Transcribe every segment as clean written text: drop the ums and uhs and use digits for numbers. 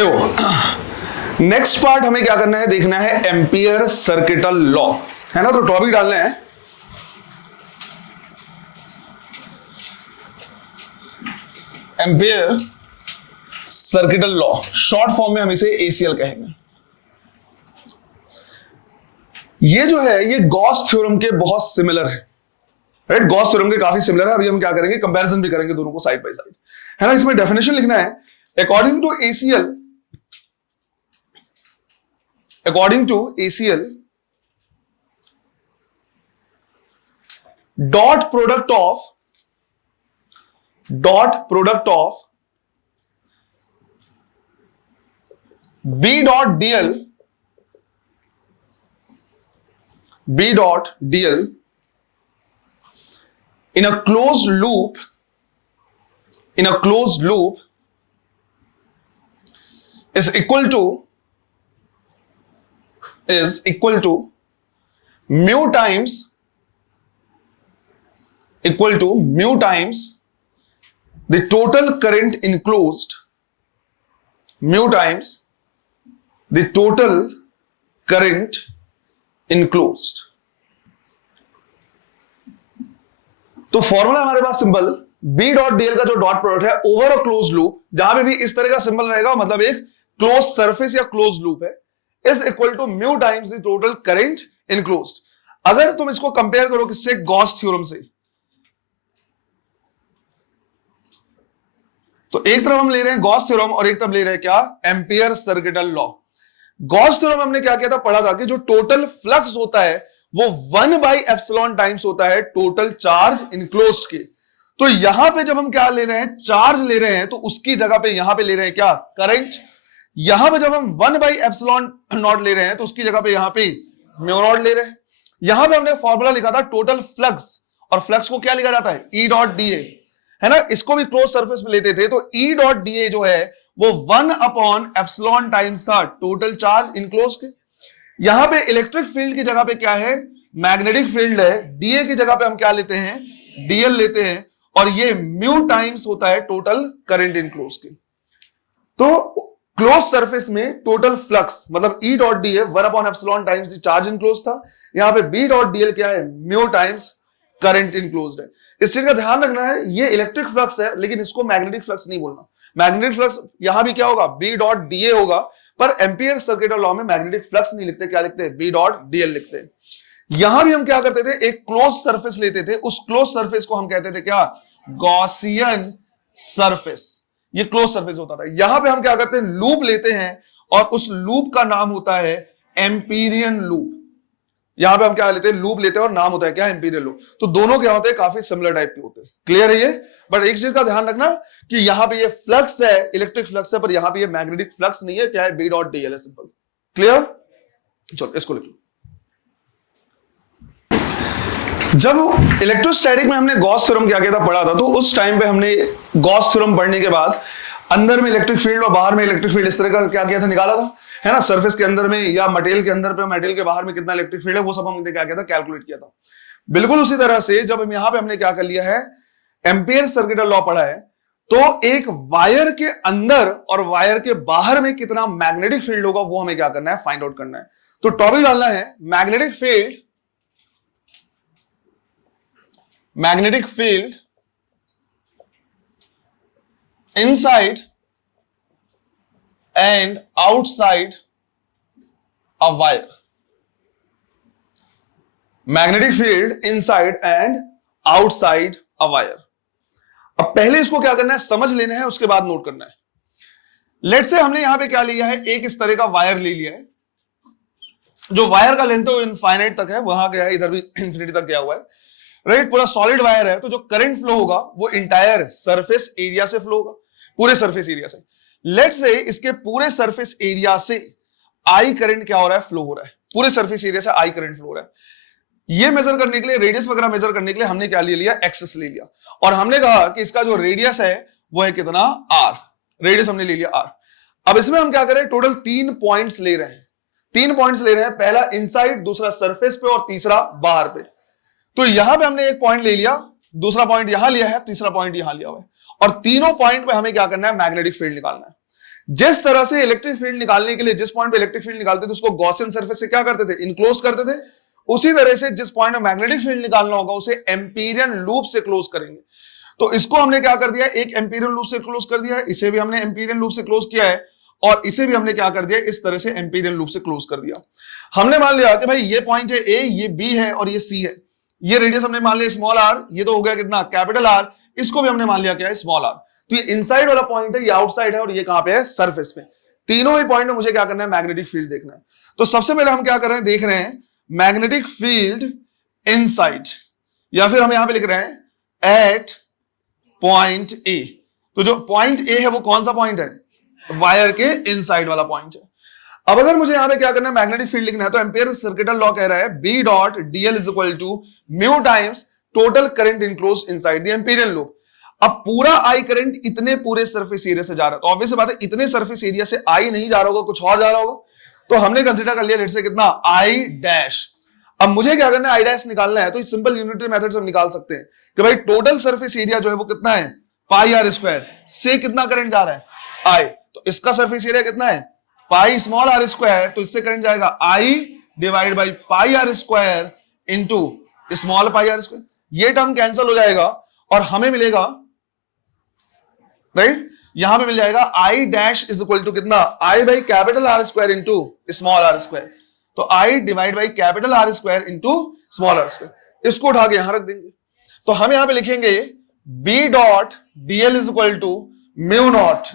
देखो next part हमें क्या करना है, देखना है एम्पियर सर्किटल लॉ, है ना। तो टॉपिक डालना है ampere circuital law, short form में हम इसे एसीएल कहेंगे। ये जो है ये गॉस थ्योरम के बहुत सिमिलर है, राइट। गॉस थ्योरम के काफी सिमिलर है। अभी हम क्या करेंगे, कंपैरिजन भी करेंगे दोनों को साइड बाय साइड, है ना। इसमें डेफिनेशन लिखना है according to ACL, according to ACL, dot product of B dot DL in a closed loop is equal to mu times the total current enclosed, mu times the total current enclosed। तो formula हमारे पास simple, B dot DL का जो dot product है over a close loop, जहां पे भी इस तरह का सिंबल रहेगा मतलब एक क्लोज सरफेस या क्लोज लूप है, is equal to mu times the total current enclosed. अगर तुम इसको कंपेयर करो किससे, गॉस थ्योरम से, तो एक तरफ हम ले रहे हैं गॉस थ्योरम और एक तरफ ले रहे हैं क्या, ampere circuital law. Gauss theorem हमने क्या किया था, पढ़ा था कि जो टोटल फ्लक्स होता है वो 1/एप्सिलॉन टाइम्स होता है टोटल चार्ज इनक्लोज्ड के। तो यहां पे जब हम क्या ले रहे हैं, चार्ज ले रहे हैं, तो उसकी जगह पे यहां पे ले रहे हैं क्या, करंट। यहां पे जब हम 1/एप्सिलॉन नॉट ले रहे हैं तो उसकी जगह पे यहां पे म्यू नॉट ले रहे हैं। यहां पे हमने फॉर्मूला लिखा था टोटल फ्लक्स, और फ्लक्स को क्या लिखा जाता है, E डॉट DA, है ना। इसको भी क्लोज सरफेस में लेते थे तो E डॉट DA जो है वो 1/एप्सिलॉन टाइम्स था टोटल चार्ज इनक्लोज के। यहां पे इलेक्ट्रिक फील्ड की जगह पे क्या है, मैग्नेटिक फील्ड है, DA की जगह पे हम क्या लेते हैं, DL लेते हैं, और ये म्यू टाइम्स होता है टोटल करंट इनक्लोज के। तो क्लोज सरफेस में टोटल फ्लक्स मतलब E डॉट DA 1/एप्सिलॉन टाइम्स चार्ज इनक्लोज था। यहां पे B डॉट DL क्या है, म्यू टाइम्स करंट इनक्लोज्ड है। इस चीज का ध्यान रखना है, ये इलेक्ट्रिक फ्लक्स है लेकिन इसको मैग्नेटिक फ्लक्स नहीं बोलना। मैग्नेटिक फ्लक्स यहां भी क्या होगा, B डॉट DA होगा, पर एम्पियर सर्किटल लॉ में मैग्नेटिक फ्लक्स नहीं लिखते, क्या लिखते हैं, B डॉट DL लिखते हैं। यहां भी हम क्या करते थे, एक क्लोज सरफेस लेते थे, उस क्लोज सरफेस को हम कहते थे क्या, गॉसियन सरफेस। ये क्लोज सरफेस होता था। यहां पे हम क्या करते हैं, लूप लेते हैं और उस लूप का नाम होता है एम्पीरियन लूप। यहां पे हम क्या लेते हैं, लूप लेते हैं और नाम होता है क्या, एम्पीरियन लूप। तो दोनों क्या होते हैं, काफी सिमिलर टाइप के होते हैं। क्लियर है ये। बट एक चीज का ध्यान रखना कि यहां पे ये फ्लक्स है, इलेक्ट्रिक फ्लक्स है, पर यहां पे ये मैग्नेटिक फ्लक्स नहीं है, क्या है, B डॉट DL है, सिंपल। क्लियर। चलो इसको लिख लो। जब इलेक्ट्रोस्टैटिक में हमने गॉस थ्योरम क्या किया था, पढ़ा था, तो उस टाइम पे हमने गॉस थ्योरम पढ़ने के बाद अंदर में इलेक्ट्रिक फील्ड और बाहर में इलेक्ट्रिक फील्ड इस तरह का क्या किया था, निकाला था, है ना। सरफेस के अंदर में या मटेरियल के अंदर पे, मटेरियल के बाहर में कितना इलेक्ट्रिक फील्ड है, वो सब हमने क्या किया था, कैलकुलेट किया था। बिल्कुल उसी तरह से जब हम यहां पे हमने क्या कर लिया है, एम्पियर सर्किटल लॉ पढ़ा है, तो एक वायर के अंदर और वायर के बाहर में कितना मैग्नेटिक फील्ड होगा वो हमें क्या करना है, फाइंड आउट करना है। तो टॉपिक डालना है magnetic field inside and outside a wire। Magnetic field inside and outside a wire. अब पहले इसको क्या करना है, समझ लेना है, उसके बाद नोट करना है। लेट से हमने यहां पे क्या लिया है, एक इस तरह का वायर ले लिया है, जो वायर का लेंथ है वो इनफाइनाइट तक है, वहां गया है, इधर भी इंफिनिटी तक गया हुआ है, राइट। पूरा सॉलिड वायर है, तो जो करंट फ्लो होगा वो इंटायर सरफेस एरिया से फ्लो होगा, पूरे सरफेस एरिया से। लेट से इसके पूरे सरफेस एरिया से आई करंट क्या हो रहा है, फ्लो हो रहा है, पूरे सरफेस एरिया से आई करंट फ्लो हो रहा है। ये मेजर करने के लिए, रेडियस वगैरह मेजर करने के लिए हमने क्या ले लिया, एक्सेस ले लिया, और हमने कहा कि इसका जो रेडियस है वो है कितना, R। रेडियस हमने ले लिया R। अब इसमें हम क्या करें, टोटल 3 पॉइंट्स ले रहे हैं, 3 पॉइंट्स ले रहे हैं, पहला इनसाइड, दूसरा सरफेस पे और तीसरा बाहर पे। तो यहां पे हमने एक पॉइंट ले लिया, दूसरा पॉइंट यहां लिया है, तीसरा पॉइंट यहां लिया हुआ है, और तीनों पॉइंट पे हमें क्या करना है, मैग्नेटिक फील्ड निकालना है। जिस तरह से इलेक्ट्रिक फील्ड निकालने के लिए जिस पॉइंट पे इलेक्ट्रिक फील्ड निकालते थे उसको गॉसियन सरफेस से क्या करते थे, इनक्लोज करते थे, उसी तरह से जिस पॉइंट में मैग्नेटिक फील्ड निकालना होगा उसे एम्पीरियन लूप से क्लोज करेंगे। तो इसको हमने क्या कर दिया, एक एम्पीरियन लूप से क्लोज कर दिया है, इसे भी हमने एम्पीरियन लूप से क्लोज किया है, और इसे भी हमने क्या कर दिया, इस तरह से एम्पीरियन लूप से क्लोज कर दिया। हमने मान लिया कि भाई ये पॉइंट है ए, ये बी है और ये सी है, ये रेडियस हमने मान लिया स्मॉल आर, ये तो हो गया कितना, कैपिटल आर, इसको भी हमने मान लिया क्या है, स्मॉल आर। तो ये इनसाइड वाला पॉइंट है, ये आउटसाइड है, और ये कहां पे है, सरफेस पे। तीनों ही पॉइंट में मुझे क्या करना है, मैग्नेटिक फील्ड देखना है। तो सबसे पहले हम क्या कर रहे हैं, देख रहे हैं मैग्नेटिक फील्ड इनसाइड, या फिर हम यहां पे लिख रहे हैं एट पॉइंट ए। तो जो पॉइंट ए है वो कौन सा पॉइंट है, वायर के इनसाइड वाला पॉइंट है। अब अगर मुझे यहां पे क्या करना है, मैग्नेटिक फील्ड लिखना है, तो एम्पियर सर्किटल लॉ कह रहा है B dot DL is equal to mu times total current enclose inside the Amperian loop. अब पूरा आई करंट इतने पूरे सरफेस एरिया से जा रहा है, तो ऑब्वियस बात है इतने सरफेस एरिया से आई नहीं जा रहा होगा, कुछ और जा रहा होगा। तो हमने कंसीडर कर लिया लेट से कितना, आई डैश। अब मुझे क्या करना है, आई डैश निकालना है, तो सिंपल यूनिटरी मेथड से हम निकाल सकते हैं कि भाई टोटल सरफेस एरिया जो है वो कितना है, पाई आर स्क्वायर, से कितना करंट जा रहा है, आई। तो इसका सरफेस एरिया कितना है, पाई स्मॉल आर स्क्वायर, तो इससे करंट जाएगा I divide by pi R square into small pi R square. ये टर्म कैंसिल हो जाएगा और हमें मिलेगा, राइट, यहां पे मिल जाएगा I dash is equal to कितना, I by capital R square into small are square. तो I divide by capital R square into small are square, इसको उठा के यहां रख देंगे। तो हम यहां पे लिखेंगे B dot DL is equal to mu naught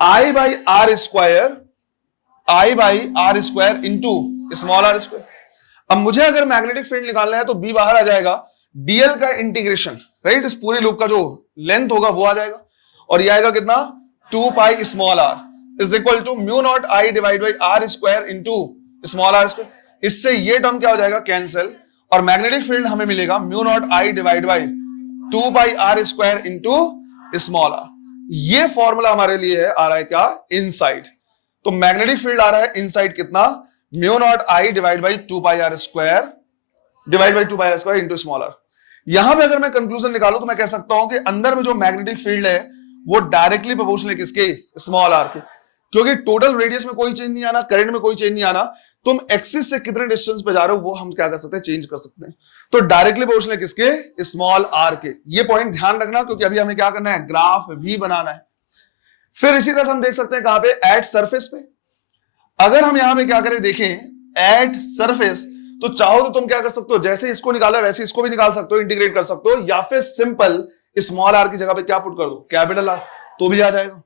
I by R square, I by R square into small are square. अब मुझे अगर मैग्नेटिक फील्ड निकालना है तो बी बाहर आ जाएगा, डीएल का इंटीग्रेशन, राइट, इस पूरे लूप का जो लेंथ होगा वो आ जाएगा, और ये आएगा कितना, 2 pi small R is equal to mu naught I divide by R square into small are square. इससे ये टर्म क्या हो जाएगा, कैंसिल, और मैग्नेटिक फील्ड हमें मिलेगा mu naught I divide by 2 pi R square into small R. ये formula हमारे लिए आ रहा है क्या, इनसाइड। तो मैग्नेटिक फील्ड आ रहा है इनसाइड कितना, mu naught I divide by 2 pi R square divide by 2 pi R square into small R. यहां पे अगर मैं कंक्लूजन निकालूं तो मैं कह सकता हूं कि अंदर में जो मैग्नेटिक फील्ड है वो डायरेक्टली प्रोपोर्शनल है किसके, स्मॉल आर के, क्योंकि टोटल रेडियस में कोई चेंज नहीं आना, करंट में कोई चेंज नहीं आना, तुम एक्सिस से कितने डिस्टेंस पे जा रहे हो वो हम क्या कर सकते हैं, चेंज कर सकते हैं। तो डायरेक्टली प्रोपोर्शनल है किसके, स्मॉल आर के। ये पॉइंट ध्यान रखना, क्योंकि अभी हमें क्या करना है, ग्राफ भी बनाना है। फिर इसी तरह से हम देख सकते हैं कहां पे, एट सरफेस पे। अगर हम यहां पे क्या करें, देखें एट सरफेस, तो चाहो तो तुम क्या कर सकते हो, जैसे इसको निकाला वैसे इसको भी निकाल सकते हो, इंटीग्रेट कर सकते हो, या फिर सिंपल स्मॉल आर की जगह पे क्या पुट कर दो, कैपिटल आर, तो भी आ जाएगा,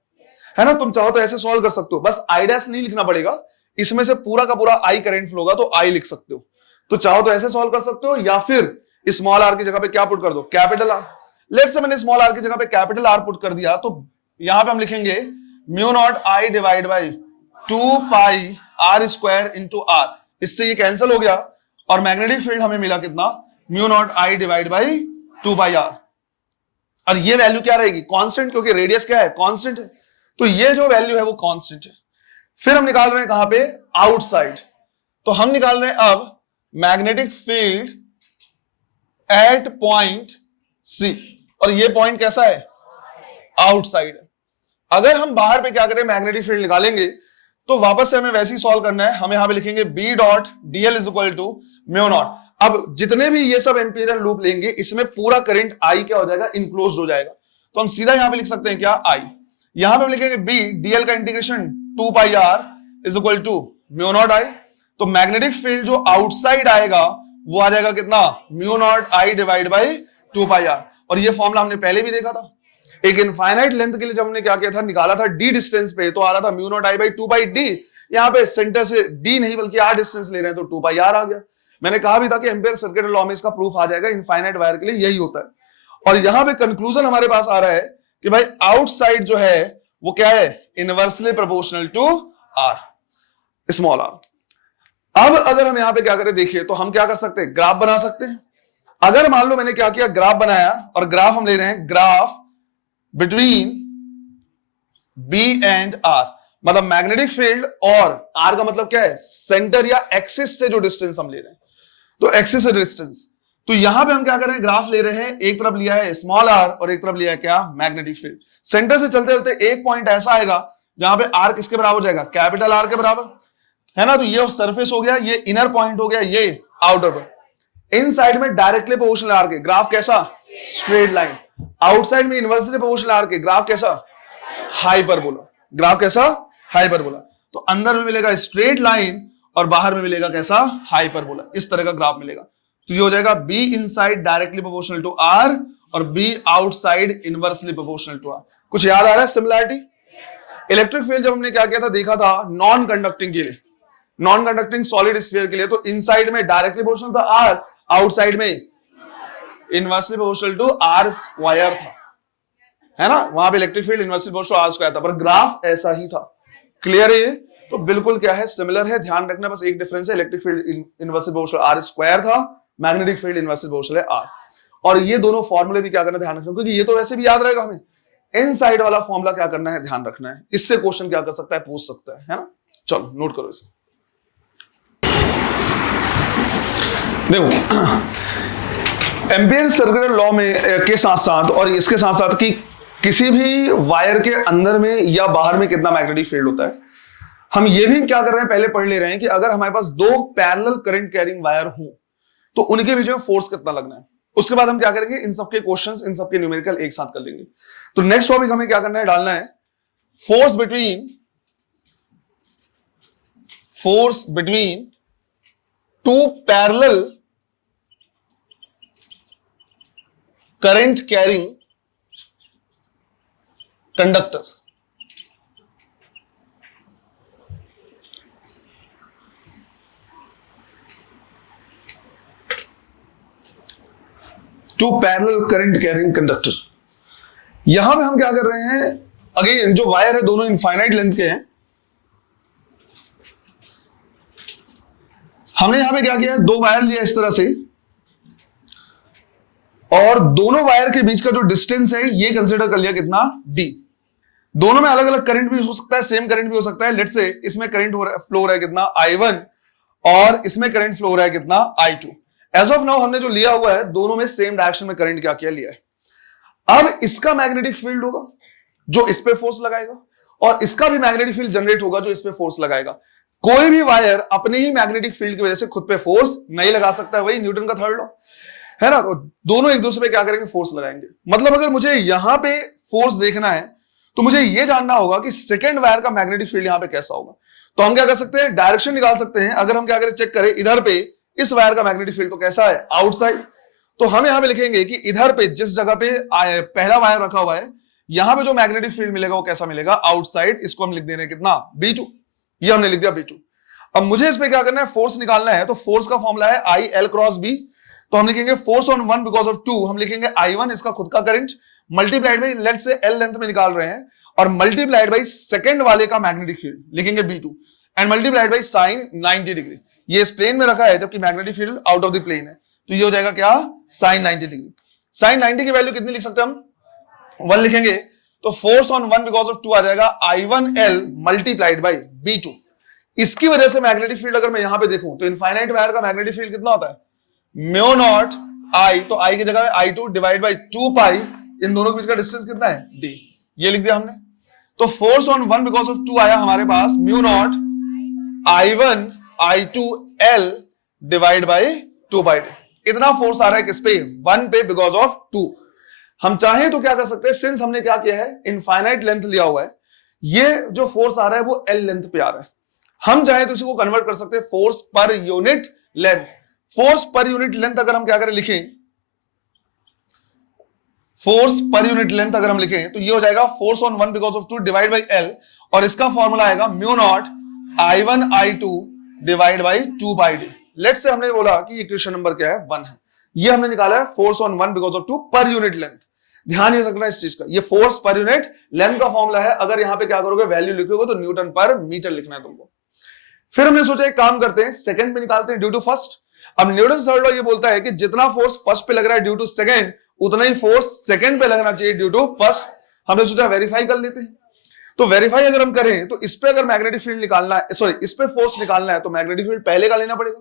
है ना। तुम चाहो तो ऐसे सॉल्व कर सकते हो, बस आई डैश नहीं लिखना पड़ेगा, इसमें से पूरा का पूरा आई करंट फ्लो होगा तो आई लिख सकते हो। तो चाहो तो ऐसे सॉल्व कर सकते हो, या फिर स्मॉल आर की जगह पे क्या पुट कर दो, कैपिटल आर। लेट्स से मैंने स्मॉल आर की जगह पे कैपिटल आर पुट कर दिया, तो यहां पे हम लिखेंगे mu naught I divide by 2 pi R square into R. इससे ये कैंसिल हो गया और मैग्नेटिक फील्ड हमें मिला कितना, mu naught I divide by 2 pi R. और ये वैल्यू क्या रहेगी, कांस्टेंट, क्योंकि रेडियस क्या है, कांस्टेंट है, तो ये जो वैल्यू है वो कांस्टेंट है। फिर हम निकाल रहे हैं कहां पे, आउटसाइड। तो हम निकाल रहे हैं अब magnetic field at point C, और ये पॉइंट कैसा है, आउटसाइड है। अगर हम बाहर पे क्या करें, मैग्नेटिक फील्ड निकालेंगे, तो वापस से हमें वैसे ही सॉल्व करना है। हम यहां पे लिखेंगे B dot DL is equal to mu naught. अब जितने भी ये सब एम्पीरियल लूप लेंगे, इसमें पूरा करंट आई क्या हो जाएगा, इनक्लोज हो जाएगा। तो हम सीधा यहां पे लिख सकते हैं क्या, आई। यहां पे हम लिखेंगे बी डीएल का integration 2 pi R is equal to mu naught I. तो मैग्नेटिक फील्ड जो आउटसाइड आएगा वो आ जाएगा कितना, mu naught I divide by 2 pi R. और ये फॉर्मूला हमने पहले भी देखा था, एक इनफाइनाइट लेंथ के लिए जब हमने क्या किया था, निकाला था डी डिस्टेंस पे, तो आ रहा था mu naught I by 2 pi D. यहाँ पे सेंटर से डी नहीं बल्कि आर डिस्टेंस ले रहे हैं, तो 2 पाई आर आ गया। मैंने कहा भी था कि एम्पियर सर्किट लॉ में इसका प्रूफ आ जाएगा, इनफाइनाइट वायर के लिए यही होता है। और यहां पे कंक्लूजन हमारे पास आ रहा है कि भाई आउटसाइड जो है वो क्या है, inversely proportional to R, small R. अब अगर हम यहां पे क्या करें, देखिए, तो हम क्या कर सकते हैं, ग्राफ बना सकते हैं। अगर मान लो मैंने क्या किया, ग्राफ बनाया, और ग्राफ हम ले रहे हैं graph between B and R, मतलब मैग्नेटिक फील्ड और आर का मतलब क्या है, सेंटर या एक्सिस से जो डिस्टेंस हम ले रहे हैं, तो एक्सिस से डिस्टेंस। तो यहां पे हम क्या कर रहे हैं, ग्राफ ले रहे हैं, एक तरफ लिया है स्मॉल आर और एक तरफ लिया है क्या, मैग्नेटिक फील्ड। सेंटर से चलते चलते एक पॉइंट ऐसा आएगा जहां पे आर किसके बराबर हो जाएगा, कैपिटल आर के बराबर, है ना। तो ये सरफेस हो गया, ये इनर पॉइंट हो गया, ये आउटर पॉइंट। इन साइड में डायरेक्टली प्रोपोर्शनल आर के, ग्राफ कैसा, स्ट्रेट लाइन। आउटसाइड में इनवर्सली प्रोपोर्शनल आर के, ग्राफ कैसा, हाइपरबोला। ग्राफ कैसा, हाइपरबोला। तो अंदर में मिलेगा स्ट्रेट लाइन और बाहर में मिलेगा कैसा, हाइपरबोला। इस तरह का ग्राफ मिलेगा। तो ये हो जाएगा B inside directly proportional to R और B outside inversely proportional to R. कुछ याद आ रहा है सिमिलरिटी? इलेक्ट्रिक फील्ड जब हमने क्या किया था, देखा था नॉन कंडक्टिंग के लिए, नॉन कंडक्टिंग सॉलिड स्फीयर के लिए, तो इनसाइड में डायरेक्टली प्रोपोर्शनल था आर, आउटसाइड में inversely proportional to R square था, है ना। वहां पे electric field inversely proportional R square था, पर ग्राफ ऐसा ही था। क्लियर है ये? तो बिल्कुल क्या है, सिमिलर है। ध्यान रखना बस एक डिफरेंस है, electric field inversely proportional R square था, मैग्नेटिक फील्ड इनवर्सली प्रोपोर्शनल है आर। और ये दोनों फॉर्मूले भी क्या करना, ध्यान रखना, क्योंकि ये तो वैसे भी याद रहेगा हमें। इनसाइड वाला फॉर्मूला क्या करना है, ध्यान रखना है। इससे क्वेश्चन क्या कर सकता है, पूछ सकता है ना। चलो नोट करो इसे। देखो एम्पियर सर्कुलर लॉ में के साथ साथ और इसके साथ साथ कि किसी भी वायर के अंदर में या बाहर में कितना मैग्नेटिक फील्ड होता है, हम ये भी क्या कर रहे हैं, पहले पढ़ ले रहे हैं कि अगर हमारे पास दो पैरेलल करंट कैरिंग वायर हो तो उनके बीच में फोर्स कितना लगना है। उसके बाद हम क्या करेंगे, इन सबके क्वेश्चंस, इन सबके न्यूमेरिकल एक साथ कर लेंगे। तो नेक्स्ट टॉपिक हमें क्या करना है, डालना है force between two parallel current carrying conductor. Two parallel current carrying conductor. यहां पे हम क्या कर रहे हैं, अगेन जो वायर है दोनों इनफाइनाइट लेंथ के हैं। हमने यहां पे क्या किया है, दो वायर लिया इस तरह से, और दोनों वायर के बीच का जो डिस्टेंस है ये कंसीडर कर लिया कितना, डी। दोनों में अलग अलग करंट भी हो सकता है, सेम करंट भी हो सकता है। लेट्स से इसमें करंट फ्लो हो रहा है कितना, I1, और इसमें करंट फ्लो हो रहा है कितना, I2। एज ऑफ नाउ हमने जो लिया हुआ है, दोनों में सेम डायरेक्शन में करंट क्या किया, लिया है। अब इसका मैग्नेटिक फील्ड होगा जो इस पे फोर्स लगाएगा, और इसका भी मैग्नेटिक फील्ड जनरेट होगा जो इस पे फोर्स लगाएगा। कोई भी वायर अपने ही मैग्नेटिक फील्ड की वजह से खुद पे फोर्स नहीं लगा सकता है, वही न्यूटन का थर्ड लॉ है ना। तो दोनों एक दूसरे पे क्या करेंगे, फोर्स लगाएंगे। मतलब अगर मुझे यहां पे फोर्स देखना है तो मुझे यह जानना होगा कि सेकंड वायर का मैग्नेटिक फील्ड यहां पे कैसा होगा। तो हम क्या कर सकते हैं, डायरेक्शन निकाल सकते हैं। अगर हम क्या करें, चेक करें इधर पे इस वायर का मैग्नेटिक फील्ड तो कैसा है, आउटसाइड। तो हम यहां पे लिखेंगे कि इधर पे जिस जगह पे पहला वायर रखा हुआ है, यहां पे जो मैग्नेटिक फील्ड मिलेगा वो कैसा मिलेगा, आउटसाइड। इसको हम लिख दे रहे हैं कितना, B2। ये हमने लिख दिया B2। अब मुझे इस पे क्या करना है, फोर्स निकालना है। तो फोर्स का फॉर्मूला है IL क्रॉस B। तो हम लिखेंगे force on one because of two, हम लिखेंगे I1 इसका खुद का करंट, multiplied by let's say L length में निकाल रहे हैं, और मल्टीप्लाइड बाई सेकंड वाले का मैग्नेटिक फील्ड लिखेंगे B2, and multiplied by sine 90 degree. ये इस प्लेन में रखा है जबकि magnetic field out of the plane है, तो ये हो जाएगा क्या, साइन 90 डिग्री। साइन 90 की वैल्यू कितनी लिख सकते हैं हम, 1 लिखेंगे। तो force on one because of two आ जाएगा I1L मल्टीप्लाइड बाई B2। इसकी वजह से मैग्नेटिक फील्ड अगर मैं यहां पे देखूं तो इनफाइनाइट वायर का मैग्नेटिक फील्ड कितना होता है, म्यू नॉट I, तो I की जगह I2 डिवाइड बाई 2 पाई, इन दोनों के बीच का डिस्टेंस कितना है, D। ये लिख दिया हमने। तो force on one because of two आया हमारे पास mu naught I1 I2L divide by 2 by D। इतना फोर्स आ रहा है किस पे, 1 पे बिकॉज ऑफ 2। हम चाहें तो क्या कर सकते हैं, सिंस हमने क्या किया है, इनफाइनाइट लेंथ लिया हुआ है, ये जो फोर्स आ रहा है वो L लेंथ पे आ रहा है। हम चाहे तो इसी को कन्वर्ट कर सकते हैं force per unit length. Force per unit length अगर हम क्या करें, लिखें फोर्स पर यूनिट लेंथ अगर हम लिखें तो ये हो जाएगा force on one because of two divide by L, और इसका फॉर्मूला आएगा mu naught I1 I2 divide by 2 by D। Let's say हमने बोला कि इक्वेशन नंबर क्या है, 1 है। ये हमने निकाला है force on one because of two per unit length. ध्यान ये रखना इस चीज का, ये फोर्स पर यूनिट लेंथ का फॉर्मूला है। अगर यहां पे क्या करोगे, वैल्यू लिखोगे तो न्यूटन पर मीटर लिखना है तुमको। फिर हमने सोचा एक काम करते हैं, सेकंड पे निकालते हैं ड्यू टू फर्स्ट। अब न्यूटन थर्ड लॉ ये बोलता है कि जितना फोर्स फर्स्ट पे लग रहा है ड्यू टू सेकंड, उतना ही फोर्स सेकंड पे लगना चाहिए ड्यू टू फर्स्ट। हमने सोचा वेरीफाई कर लेते हैं। तो वेरीफाई अगर हम करें तो इस पे अगर मैग्नेटिक फील्ड निकालना है, सॉरी इस पे फोर्स निकालना है, तो मैग्नेटिक फील्ड पहले का लेना पड़ेगा।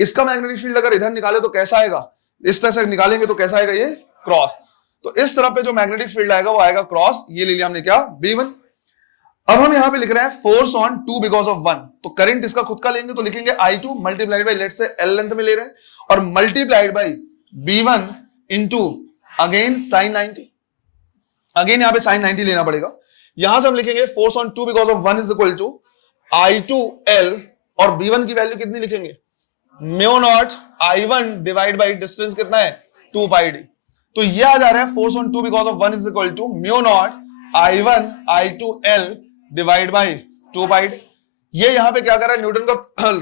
इसका मैग्नेटिक फील्ड अगर इधर निकाले तो कैसा आएगा, इस तरह से निकालेंगे तो कैसा आएगा, ये क्रॉस। तो इस तरह पे जो मैग्नेटिक फील्ड आएगा वो आएगा क्रॉस। ये ले लिया हमने क्या, B1। अब हम यहां पे लिख रहे हैं फोर्स ऑन 2 बिकॉज ऑफ 1, तो करंट इसका खुद का लेंगे तो लिखेंगे I2 मल्टीप्लाइड बाई लेट से L लेंथ में ले रहे हैं और multiplied by B1 into again sine 90, again यहां पे साइन 90 लेना पड़ेगा। यहां से हम लिखेंगे force on 2 because of 1 is equal to I2L और B1 की वैल्यू कितनी लिखेंगे, mu naught I1 divide by distance कितना है 2 पाई डी। तो ये आ जा रहा है force on 2 because of 1 is equal to mu naught I1 I2L divide by 2 pi D. ये यहां पे क्या कर रहा है, न्यूटन का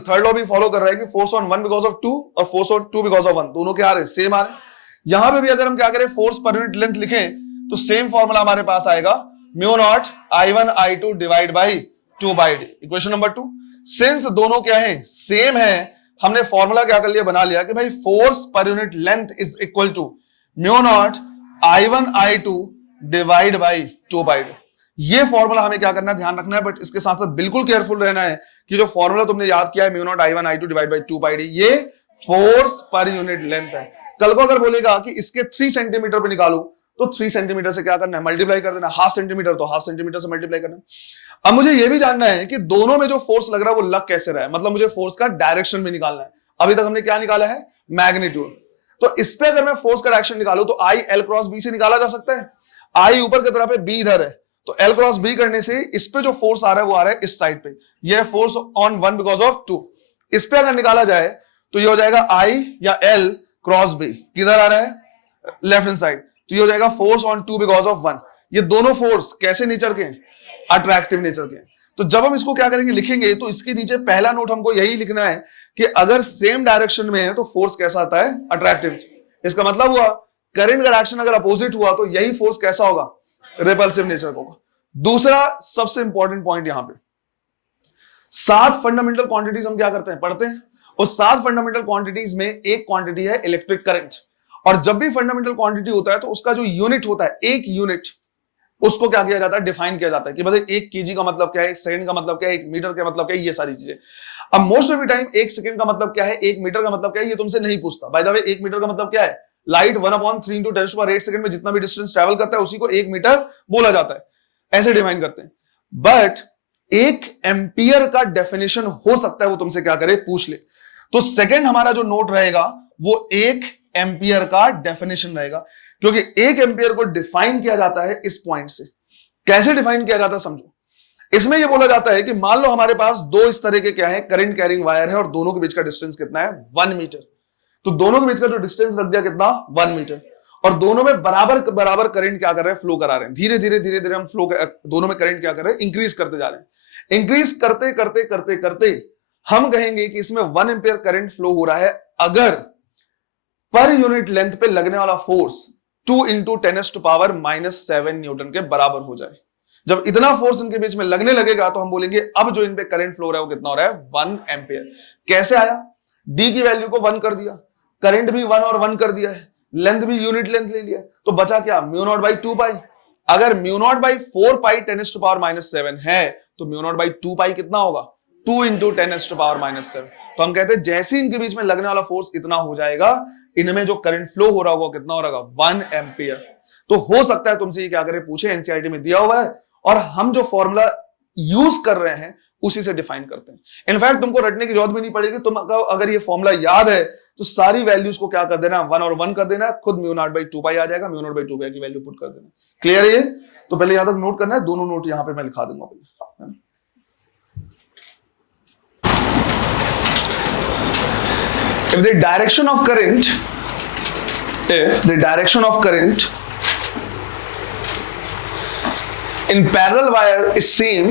थर्ड लॉ भी फॉलो कर रहा है कि फोर्स ऑन 1 बिकॉज ऑफ 2 और फोर्स ऑन 2 बिकॉज ऑफ 1 दोनों क्या आ रहे हैं, सेम आ रहे हैं। यहां पे भी अगर हम क्या करें, फोर्स पर यूनिट लेंथ लिखें तो सेम फॉर्मूला हमारे पास आएगा, mu naught I1 I2 divide by 2 by D. Equation number 2, since दोनों क्या है, सेम है, हमने फॉर्मूला क्या कर लिया, बना लिया कि भाई force per unit length is equal to mu naught I1 I2 divide by 2 by D. ये फॉर्मूला हमें क्या करना है, ध्यान रखना है, बट इसके साथ साथ बिल्कुल केयरफुल रहना है कि जो फॉर्मूला तुमने याद किया है mu naught I1 I2 divide by 2 pi D, ये फोर्स पर यूनिट लेंथ है। कल को अगर बोलेगा कि इसके 3 सेंटीमीटर पे निकालो तो 3 सेंटीमीटर से क्या करना है, मल्टीप्लाई कर देना, हाफ सेंटीमीटर तो हाफ सेंटीमीटर से मल्टीप्लाई करना। अब मुझे यह भी जानना है कि दोनों में जो फोर्स लग रहा है वो लग कैसे रहा है, मतलब मुझे फोर्स का डायरेक्शन भी निकालना है। अभी तक हमने क्या निकाला है, मैग्नीट्यूड। तो इस पे अगर मैं फोर्स का डायरेक्शन निकालू तो I L क्रॉस B से निकाला जा सकता है। I ऊपर की तरफ है, B इधर है, तो L क्रॉस B करने से इस पे जो फोर्स आ रहा है वो आ रहा है इस साइड पे, ये है फोर्स ऑन 1 बिकॉज ऑफ 2। इस पे अगर निकाला जाए तो ये हो जाएगा I या L क्रॉस B, किधर आ रहा है, लेफ्ट हैंड साइड, तो ये हो जाएगा फोर्स ऑन 2 बिकॉज ऑफ 1। ये दोनों फोर्स कैसे नेचर के हैं, अट्रैक्टिव नेचर के। तो जब हम इसको क्या करेंगे, लिखेंगे, तो इसके नीचे पहला नोट हमको यही लिखना है कि अगर सेम डायरेक्शन में है तो फोर्स कैसा आता है, अट्रैक्टिव। इसका मतलब हुआ करंट का डायरेक्शन अगर अपोजिट हुआ तो यही फोर्स कैसा होगा, रिपल्सिव नेचर का होगा। दूसरा सबसे इंपॉर्टेंट पॉइंट यहां पे, 7 फंडामेंटल क्वांटिटीज हम क्या करते हैं, पढ़ते हैं। उस 7 फंडामेंटल क्वांटिटीज में एक क्वांटिटी है इलेक्ट्रिक करंट, और जब भी फंडामेंटल क्वांटिटी होता है तो उसका जो यूनिट होता है, एक यूनिट, उसको क्या किया जाता है, डिफाइन किया जाता है कि मतलब 1 केजी का मतलब क्या है, 1 सेकंड का मतलब क्या है, 1 मीटर का मतलब क्या है, ये सारी चीजें। अब most of the time 1 second का मतलब क्या है, 1 मीटर का मतलब क्या है, ये तुमसे नहीं पूछता। बाय द वे 1 मीटर का मतलब क्या है, लाइट 1/3 इंटू 10⁸ सेकंड में जितना भी डिस्टेंस ट्रेवल करता है उसी को 1 मीटर बोला जाता है, ऐसे डिफाइन करते हैं। बट 1 एम्पियर का डेफिनेशन हो सकता है वो तुमसे क्या करे, पूछ ले। तो सेकंड हमारा जो नोट रहेगा वो 1 एम्पियर का डेफिनेशन रहेगा, क्योंकि 1 एम्पियर को डिफाइन किया जाता है इस पॉइंट से। कैसे डिफाइन किया जाता है समझो, इसमें यह बोला जाता है कि मान लो हमारे पास 2 इस तरह के क्या है, करंट कैरिंग वायर है और दोनों के बीच का डिस्टेंस कितना है, 1 मीटर। तो दोनों के बीच का जो डिस्टेंस रख दिया कितना, 1 मीटर, और दोनों में बराबर बराबर करंट क्या कर रहे हैं, फ्लो करा रहे हैं। धीरे धीरे धीरे धीरे हम फ्लो, दोनों में करंट क्या कर रहे हैं, इंक्रीज करते जा रहे हैं। इंक्रीज करते करते करते करते हम कहेंगे कि इसमें 1 एम्पियर करंट फ्लो हो रहा है अगर पर यूनिट लेंथ पे लगने वाला फोर्स 2 इंटू 10⁻⁻7 न्यूटन के बराबर हो जाए। जब इतना फोर्स इनके बीच में लगने लगेगा तो हम बोलेंगे अब जो इन पे करंट फ्लो रहा है वो कितना हो रहा है, 1 एम्पियर। कैसे आया, डी की वैल्यू को 1 कर दिया, करंट भी 1 और 1 कर दिया है, लेंथ भी यूनिट लेंथ ले लिया, तो बचा क्या, म्यू नॉट बाई 2 पाई। अगर म्यू नॉट बाई 4 पाई 10⁻⁷ है तो म्यू नॉट बाई 2 पाई कितना होगा, 2 इंटू 10⁻⁷। तो हम कहते हैं जैसे इनके बीच में लगने वाला फोर्स इतना हो जाएगा, इनमें जो करंट फ्लो हो रहा होगा कितना हो रहा होगा, 1 एम्पियर। तो हो सकता है तुमसे ये क्या करे, पूछे, एनसीईआरटी में दिया हुआ है और हम जो फॉर्मूला यूज कर रहे हैं उसी से डिफाइन करते हैं। इनफैक्ट तुमको रटने की जरूरत भी नहीं पड़ेगी, तुम अगर ये फॉर्मूला याद है तो सारी वैल्यूज को क्या कर देना, 1 और 1 कर देना, खुद म्यू नॉट बाई 2 पाई आ जाएगा, म्यू नॉट बाई 2 पाई की वैल्यू पुट कर देना। क्लियर है ये? तो पहले यहां तक नोट करना है, दोनों नोट यहां पे मैं लिखा दूंगा। If the direction of current, if the direction of current in parallel wire is same,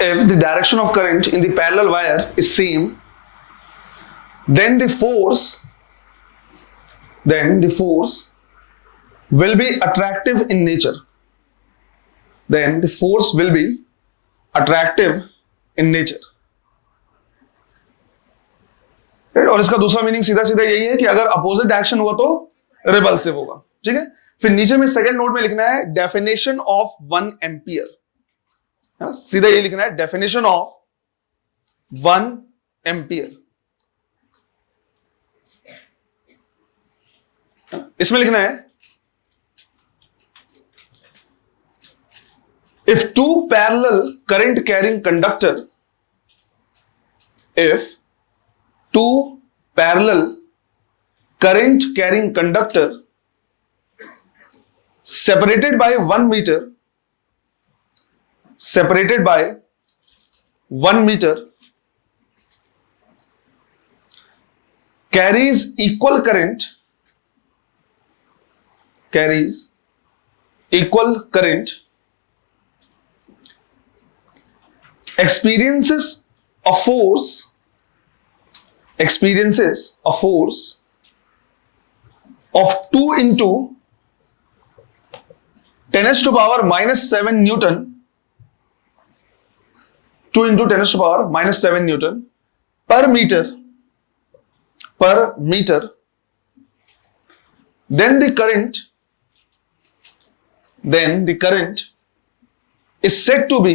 if the direction of current in the parallel wire is same, then the force will be attractive in nature. Then the force will be attractive in nature. और इसका दूसरा meaning सीधा सीधा यही है कि अगर opposite direction हुआ तो रिपल्सिव होगा। ठीक है, फिर नीचे में सेकंड नोट में लिखना है डेफिनेशन ऑफ 1 एम्पियर। सीधा ये लिखना है डेफिनेशन ऑफ 1 एम्पियर। इसमें लिखना है if two parallel current carrying conductor if two parallel current carrying conductor separated by 1 meter carries equal current experiences a force of 2 into 10 to the power minus 7 Newton 2 into 10 to the power minus 7 Newton per meter then the current is said to be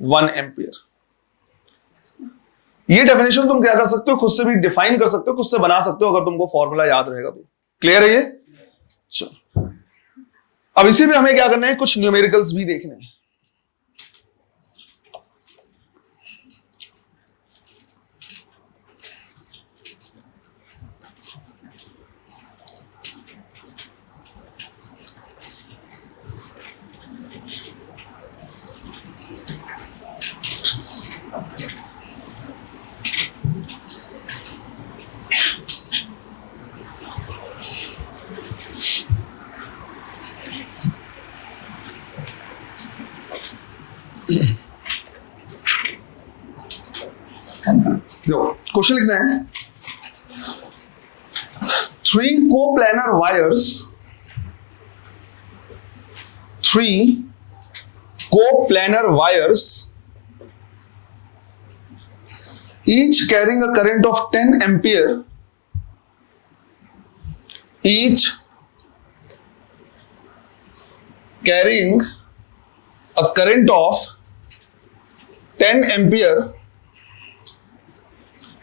1 ampere. ये definition तुम क्या कर सकते हो, खुद से भी define कर सकते हो, खुद से बना सकते हो अगर तुमको फॉर्मूला याद रहेगा तो। क्लियर है ये? चलो अब इसी पे हमें क्या करना है, कुछ न्यूमेरिकल्स भी देखने हैं। क्वेश्चन लिखना है, 3 coplanar wires each carrying a current of 10 ampere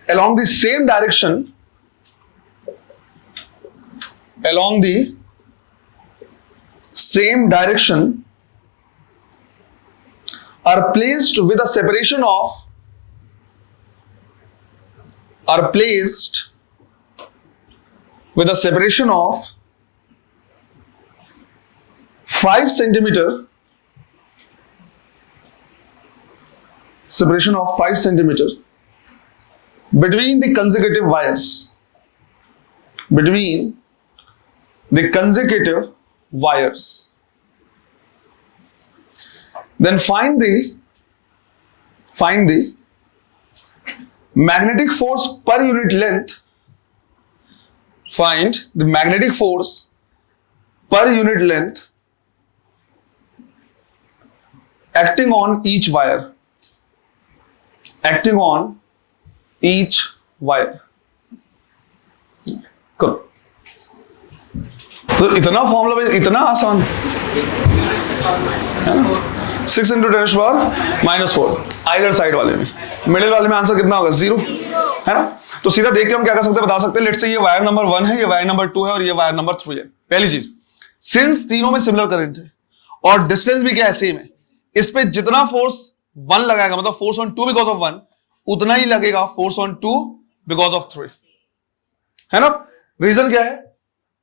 along the same direction are placed with a separation of 5 centimeter between the consecutive wires. Then find the magnetic force per unit length. Find the magnetic force per unit length acting on each wire. करो। तो इतना formula इतना आसान है ना? 6 into 10 to the power minus 4 either side वाले में, middle वाले में आंसर कितना होगा 0 है ना? तो सीधा देख के हम क्या कर सकते हैं, बता सकते हैं, लेट्स से ये वायर नंबर 1 है, ये वायर नंबर 2 है और ये वायर नंबर 3 है। पहली चीज, सिंस तीनों में सिमिलर करंट है और डिस्टेंस भी क्या है, सेम है, इस पे जितना फोर्स 1 लगाएगा, मतलब फोर्स ऑन 2 बिकॉज ऑफ 1, उतना ही लगेगा फोर्स ऑन 2 बिकॉज ऑफ 3, है ना? रीजन क्या है,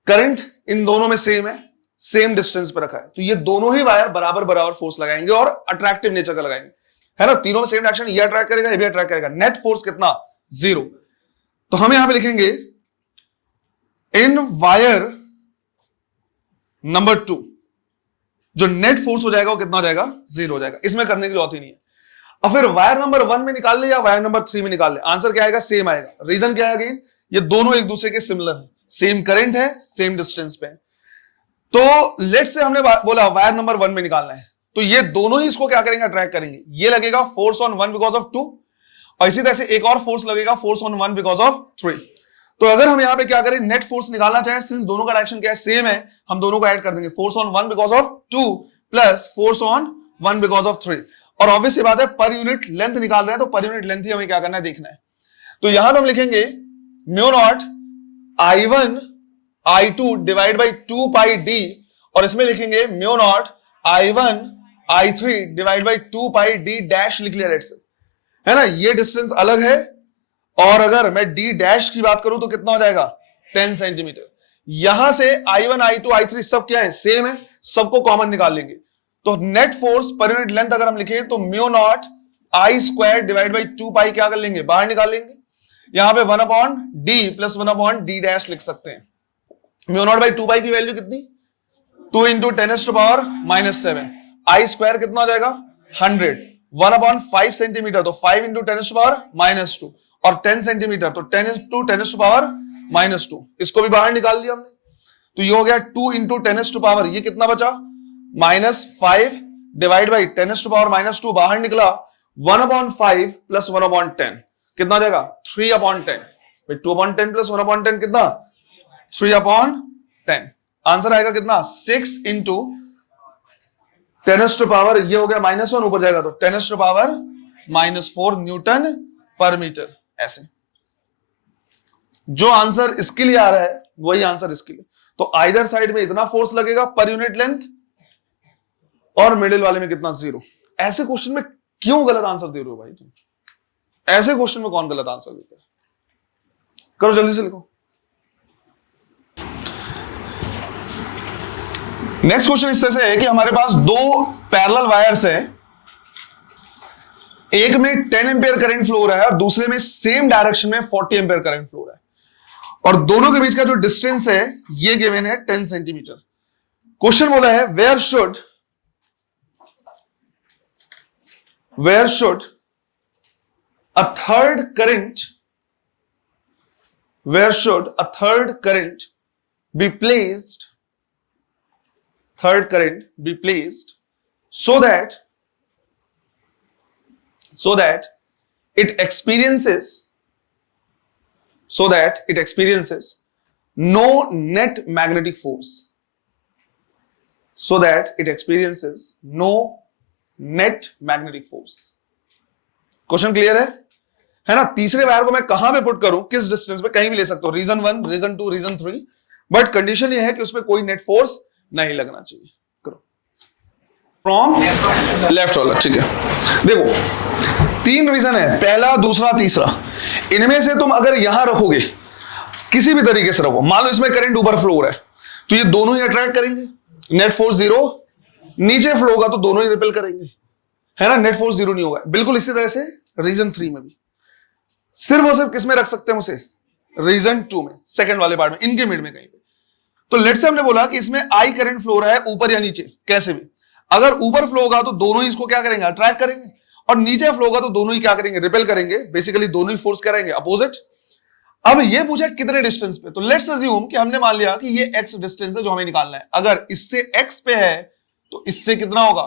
करंट इन दोनों में सेम है, सेम डिस्टेंस पे रखा है, तो ये दोनों ही वायर बराबर फोर्स लगाएंगे और अट्रैक्टिव नेचर का लगाएंगे, है ना? तीनों में सेम डायरेक्शन, ये अट्रैक्ट करेगा, ये भी अट्रैक्ट करेगा, नेट फोर्स कितना 0। तो हम यहां पे लिखेंगे इन वायर नंबर 2 जो नेट फोर्स हो जाएगा वो कितना हो जाएगा, 0 हो जाएगा। इसमें करने की जरूरत ही नहीं है। अब फिर वायर नंबर 1 में निकाल ले या वायर नंबर 3 में निकाल ले, आंसर क्या आएगा, सेम आएगा। रीजन क्या है, अगेन ये दोनों एक दूसरे के सिमिलर हैं, सेम करंट है, सेम डिस्टेंस पे है। तो लेट्स से हमने बोला वायर नंबर 1 में निकालना है, तो ये दोनों ही इसको क्या करेंगे, अट्रैक्ट करेंगे। ये लगेगा फोर्स ऑन 1 बिकॉज ऑफ 2 और इसी तरह से एक और फोर्स लगेगा फोर्स ऑन 1 बिकॉज ऑफ 3। तो अगर हम यहां पे क्या करें, नेट फोर्स निकालना चाहे, सिंस दोनों का डायरेक्शन क्या है, सेम है, हम दोनों को ऐड कर देंगे, force on 1 because of 2 plus force on 1 because of 3। और ऑब्वियस बात है पर यूनिट लेंथ निकाल रहे हैं, तो पर यूनिट लेंथ ही हमें क्या करना है, देखना है। तो यहां पे हम लिखेंगे mu naught I1 I2 divide by 2 pi d और इसमें लिखेंगे mu naught I1 I3 divide by 2 pi d dash लिख लिया, लेट्स से, है ना, ये डिस्टेंस अलग है। और अगर मैं d डैश की बात करूं तो कितना हो जाएगा 10 सेंटीमीटर। यहां से I1 I2 I3 सब क्या है, सेम है, सबको कॉमन निकाल लेंगे। तो net force per unit length अगर हम लिखें तो mu naught I square divide by 2 पाई क्या कर लेंगे, बाहर निकाल लेंगे। यहां पे 1 upon d plus 1 upon d dash लिख सकते हैं। म्यू नॉट बाई 2 पाई की वैल्यू कितनी, 2 इंटू 10⁻⁻⁷। I स्क्वायर कितना हो जाएगा 100, 1 अपॉन 5 सेंटीमीटर तो 5 इंटू 10⁻⁻2 और 10 सेंटीमीटर तो 10 इंटू 10⁻⁻2, इसको भी बाहर निकाल लिया हमने। तो ये हो गया 2 इंटू 10⁻, ये कितना बचा -5 डिवाइड बाई 10⁻⁻2 बाहर निकला 1 अपॉन 5 प्लस 1 अपॉन 10 कितना जाएगा 3 अपॉन 10। 2 अपॉन 10 प्लस 1 अपॉन 10 कितना 3 अपॉन 10। आंसर आएगा कितना 6 इंटू 10⁻, ये हो गया -1 ऊपर जाएगा तो 10⁻⁻4 न्यूटन पर मीटर। ऐसे जो आंसर इसके लिए आ रहा है वही आंसर इसके लिए। तो आइदर साइड में इतना फोर्स लगेगा पर यूनिट लेंथ और मिडिल वाले में कितना 0। ऐसे क्वेश्चन में क्यों गलत आंसर दे रहे हो भाई तुम, ऐसे क्वेश्चन में कौन गलत आंसर देता है, करो जल्दी से लिखो। नेक्स्ट क्वेश्चन इस तरह से है कि हमारे पास दो पैरेलल वायर्स हैं, एक में 10 एम्पियर करंट फ्लो हो रहा है और दूसरे में सेम डायरेक्शन में 40 एम्पियर करंट फ्लो हो रहा है, और दोनों के बीच का जो डिस्टेंस है ये गिवन है 10 सेंटीमीटर। क्वेश्चन बोला है where should a third current be placed so that it experiences no net magnetic force, question clear है ना। तीसरे वायर को मैं कहां पे पुट करूं, किस डिस्टेंस पे, कहीं भी ले सकता हूं, region 1, region 2, region 3, but condition ये है कि उसमें कोई नेट फोर्स नहीं लगना चाहिए। करो फ्रॉम लेफ्ट वाला, ठीक है। देखो 3 रीजन है, पहला, दूसरा, तीसरा। इनमें से तुम अगर यहां रखोगे, किसी भी तरीके से रखो, मान लो इसमें करंट ऊपर फ्लो हो रहा है तो ये दोनों ही अट्रैक्ट करेंगे, नेट फोर्स 0। नीचे फ्लो होगा तो दोनों ही रिपेल करेंगे, है ना, नेट फोर्स 0 नहीं होगा। बिल्कुल इसी तरह से रीजन 3 में भी सिर्फ और सिर्फ किस में रख सकते हैं उसे, रीजन 2 में, सेकंड वाले पार्ट में, इनके मिड में कहीं पे। तो लेट्स से हमने बोला कि इसमें आई करंट फ्लो हो रहा है ऊपर या नीचे, कैसे भी। अगर ऊपर फ्लो होगा तो दोनों ही इसको क्या करेंगे, अट्रैक्ट करेंगे, और नीचे फ्लो होगा तो दोनों ही क्या करेंगे, रिपेल करेंगे। बेसिकली दोनों ही फोर्स क्या रहेंगे, अपोजिट। अब ये पूछा कितने डिस्टेंस पे, तो लेट्स अज्यूम कि हमने मान लिया कि ये x डिस्टेंस है जो हमें निकालना है। अगर इससे x पे है तो इससे कितना होगा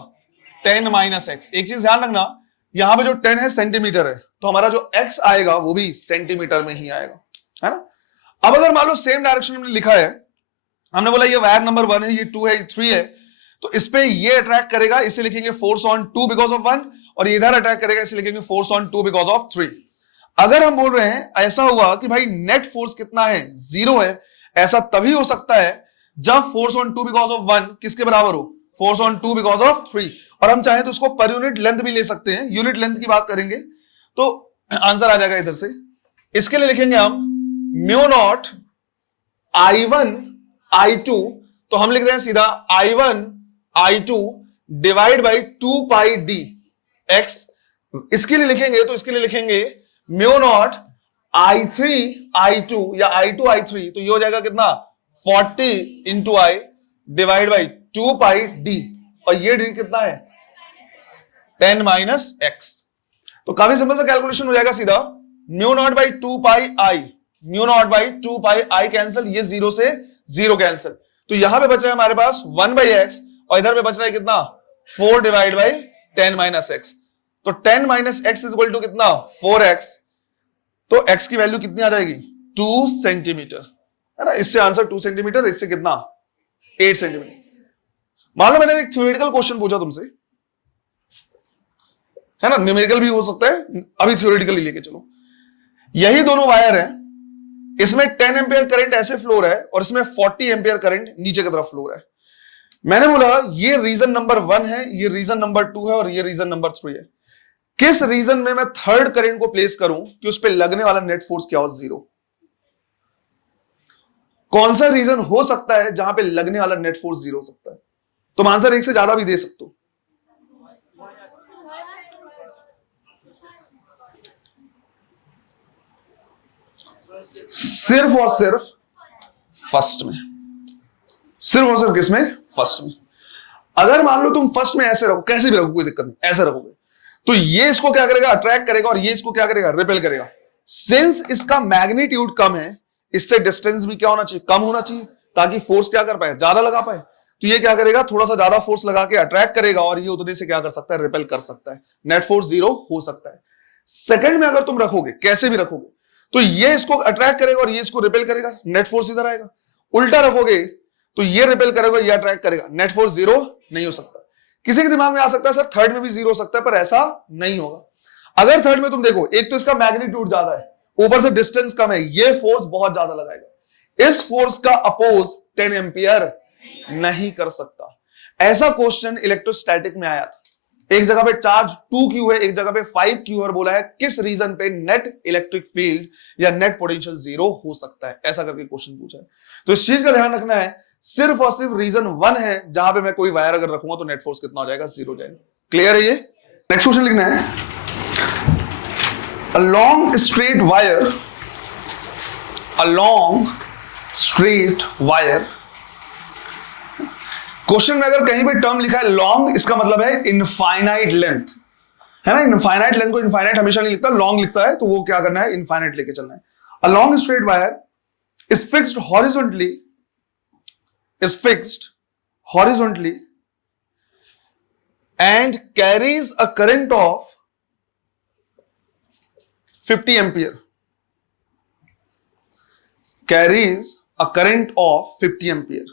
10 - x। एक चीज ध्यान रखना, यहां पे जो 10 है सेंटीमीटर है, तो हमारा जो x आएगा वो भी सेंटीमीटर में ही आएगा, है ना। अब अगर मान लो सेम डायरेक्शन में लिखा है, हमने बोला ये वायर नंबर 1 है, ये 2 है, ये 3 है, तो इस पे ये अट्रैक्ट करेगा, इसे लिखेंगे फोर्स ऑन 2 बिकॉज ऑफ 1, और इधर अटैक करेगा, इसे लिखेंगे फोर्स ऑन 2 बिकॉज ऑफ 3। अगर हम बोल रहे हैं ऐसा हुआ कि भाई नेट फोर्स कितना है, 0 है, ऐसा तभी हो सकता है जब फोर्स ऑन 2 बिकॉज ऑफ 1 किसके बराबर हो, फोर्स ऑन 2 बिकॉज ऑफ 3। और हम चाहें तो उसको पर यूनिट लेंथ भी ले सकते हैं, यूनिट लेंथ की बात करेंगे तो आंसर आ जाएगा इधर से। इसके लिए लिखेंगे हम म्यू नॉट I1 I2, तो हम लिख रहे हैं सीधा I1 I2 divide by 2 pi d x। इसके लिए लिखेंगे तो इसके लिए लिखेंगे म्यू नॉट I3 I2 या I2 I3, तो ये हो जाएगा कितना 40 into I divide by 2 pi d, और ये d कितना है 10 - x। तो काफी सिंपल सा कैलकुलेशन हो जाएगा सीधा, mu naught by 2 pi I, mu naught by 2 pi I cancel, ये 0 से 0 कैंसिल, तो यहां पे बच रहा है हमारे पास 1/x, और इधर पे बच रहा है कितना 4 डिवाइड बाई 10 - x। तो 10 - x इज इक्वल टू कितना 4x, तो x की वैल्यू कितनी आ जाएगी 2 सेंटीमीटर, है ना। इससे आंसर 2 सेंटीमीटर, इससे कितना 8 सेंटीमीटर। मान लो मैंने एक थ्योरेटिकल क्वेश्चन पूछा तुमसे, है ना, न्यूमेरिकल भी हो सकता है, अभी थ्योरेटिकली लेके चलो। यही दोनों वायर हैं, इसमें 10 एम्पियर करंट ऐसे फ्लो हो रहा है और इसमें 40 एम्पियर करंट नीचे की तरफ फ्लो हो रहा है। मैंने बोला ये रीजन नंबर 1 है, ये रीजन नंबर 2 है और ये रीजन नंबर 3 है। किस रीजन में मैं थर्ड करंट को प्लेस करूं कि उस पर लगने वाला नेट फोर्स क्या हो? 0। कौन सा रीजन हो सकता है जहां पे लगने वाला नेट फोर्स 0 हो सकता है? तुम आंसर एक से ज्यादा भी दे सकते हो। सिर्फ और सिर्फ फर्स्ट में, सिर्फ और सिर्फ किसमें? फर्स्ट में। अगर मान लो तुम फर्स्ट में ऐसे रखो, कैसे भी रखो कोई दिक्कत नहीं, ऐसे रखोगे तो ये इसको क्या करेगा? अट्रैक्ट करेगा और ये इसको क्या करेगा? रिपेल करेगा। सिंस इसका मैग्नीट्यूड कम है, इससे डिस्टेंस भी क्या होना चाहिए? कम होना चाहिए, ताकि फोर्स क्या कर पाए? ज्यादा लगा पाए। तो ये क्या करेगा? थोड़ा सा ज्यादा फोर्स लगा के अट्रैक्ट करेगा और ये उतने से क्या कर सकता है? रिपेल कर सकता है। नेट फोर्स 0 हो सकता है। सेकंड में अगर तुम रखोगे, कैसे भी रखोगे, तो ये इसको अट्रैक्ट करेगा और ये इसको रिपेल करेगा, नेट फोर्स इधर आएगा। उल्टा रखोगे तो ये रिपेल करेगा, ये अट्रैक्ट करेगा, नेट फोर्स 0 नहीं हो सकता। किसी के दिमाग में आ सकता है सर थर्ड में भी 0 हो सकता है, पर ऐसा नहीं होगा। अगर थर्ड में तुम देखो, एक तो इसका मैग्नीट्यूड ज्यादा है, ऊपर से डिस्टेंस कम है, ये फोर्स बहुत ज्यादा लगाएगा। इस फोर्स का अपोज 10 एम्पियर नहीं कर सकता। ऐसा क्वेश्चन इलेक्ट्रोस्टैटिक में आया था। एक जगह पे चार्ज 2q है, एक जगह पे 5q और बोला है किस रीजन पे नेट इलेक्ट्रिक फील्ड या नेट पोटेंशियल 0 हो सकता है, ऐसा करके क्वेश्चन पूछा है। तो इस चीज का ध्यान रखना है, सिर्फ और सिर्फ रीजन 1 है जहां पे मैं कोई वायर अगर रखूंगा तो नेट फोर्स कितना हो जाएगा? 0 हो जाएगा। क्लियर है ये? नेक्स्ट क्वेश्चन लिखना है, a long straight wire, a long straight wire। Question में अगर कहीं पे टर्म लिखा है लॉन्ग, इसका मतलब है इनफाइनाइट लेंथ, है ना? इनफाइनाइट लेंथ को इनफाइनाइट हमेशा नहीं लिखता, लॉन्ग लिखता है, तो वो क्या करना है? इनफाइनाइट लेके चलना है। A long straight wire is fixed horizontally, is fixed horizontally and carries a current of 50 ampere, carries a current of 50 ampere,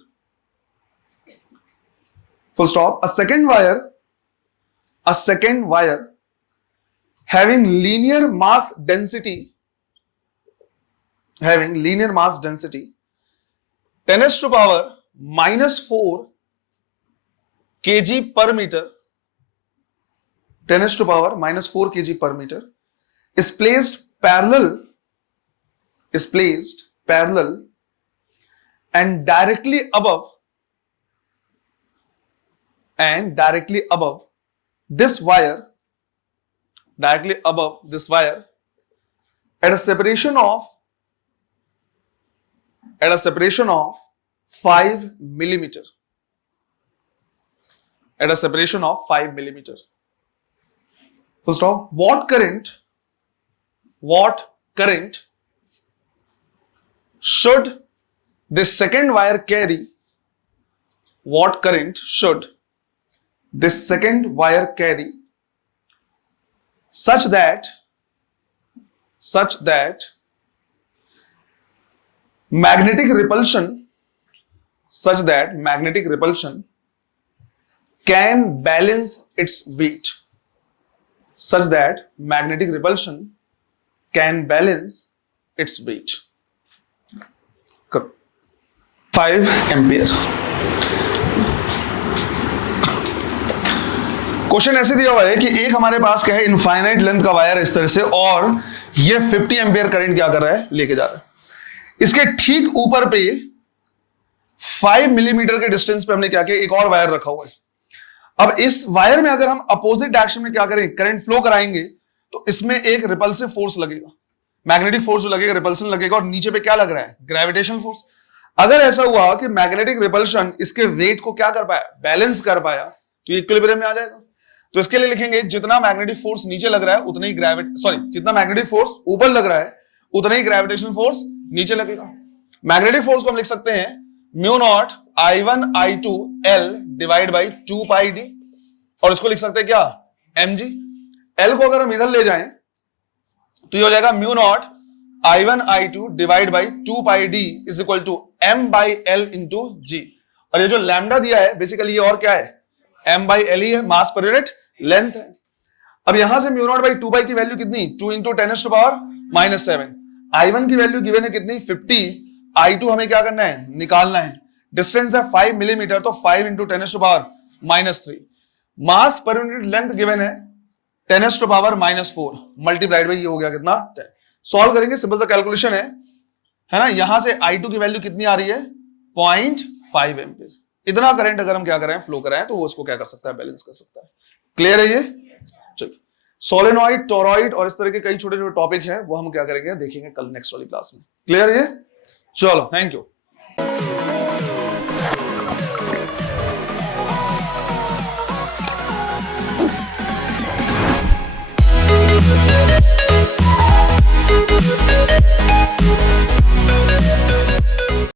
full stop। a second wire having linear mass density 10 to power -4 kg per meter, 10 to power -4 kg per meter, is placed parallel and directly above this wire, at a separation of 5 millimeter, at a separation of 5 millimeter, full stop। what current should this second wire carry? What current should this second wire carry such that magnetic repulsion can balance its weight, such that magnetic repulsion can balance its weight। 5 ampere. Question ऐसे दिया हुआ है कि एक हमारे पास क्या है? Infinite length का वायर इस तरह से, और ये 50 एम्पियर करंट क्या कर रहा है? लेके जा रहा है। इसके ठीक ऊपर पे 5 मिलीमीटर के डिस्टेंस पे हमने क्या किया? एक और वायर रखा हुआ है। अब इस वायर में अगर हम अपोजिट डायरेक्शन में क्या करें? करंट फ्लो कराएंगे, तो इसमें एक रिपल्सिव फोर्स लगेगा, मैग्नेटिक फोर्स जो लगेगा, रिपल्सन लगेगा, और नीचे पे क्या लग रहा है? Gravitational force. अगर ऐसा हुआ कि मैग्नेटिक रिपल्शन इसके वेट को क्या कर पाया? बैलेंस कर पाया, तो ये इक्विलिब्रियम में आ जाएगा। तो इसके लिए लिखेंगे जितना मैग्नेटिक फोर्स नीचे लग रहा है उतना ही जितना मैग्नेटिक फोर्स ऊपर लग रहा है उतना ही ग्रेविटेशनल फोर्स नीचे लगेगा। मैग्नेटिक फोर्स को हम लिख सकते हैं μ0 I1 I2 L divide by 2 pi d, और इसको लिख सकते हैं क्या? mg। L को अगर हम इधर ले जाएं तो ये हो जाएगा μ0 I1 I2 divide by 2 pi d is equal to m by l into g। और ये जो लैम्डा दिया है बेसिकली ये और क्या है? m बाई l ही है, मास पर यूनिट लेंथ है। अब यहां से μ0 बाई 2 पाई की वैल्यू कितनी? 2 इंटू 10 टू पावर -7। I1 की वैल्यू गिवन है कितनी? 50। I2 हमें क्या करना है? निकालना है। डिस्टेंस है 5 मिलीमीटर, तो 5 इंटू 10⁻³ मास पर यूनिट लेंथ गिवन है 10⁻⁻4 मल्टीप्लाइड बाई ये हो गया कितना 10। सॉल्व करेंगे, सिंपल सा कैलकुलेशन है ना। यहां से I2 की वैल्यू कितनी आ रही है 0.5 एम्पीयर। इतना करंट अगर हम क्या करें फ्लो कराएं तो वो इसको क्या कर सकता है बैलेंस कर सकता है। क्लियर है ये? चलिए सोलेनॉइड, टोरॉइड और इस तरह के कई छोटे छोटे टॉपिक हैं वो हम क्या करेंगे देखेंगे कल नेक्स्ट वाली क्लास में। क्लियर है ये? चलो थैंक यू।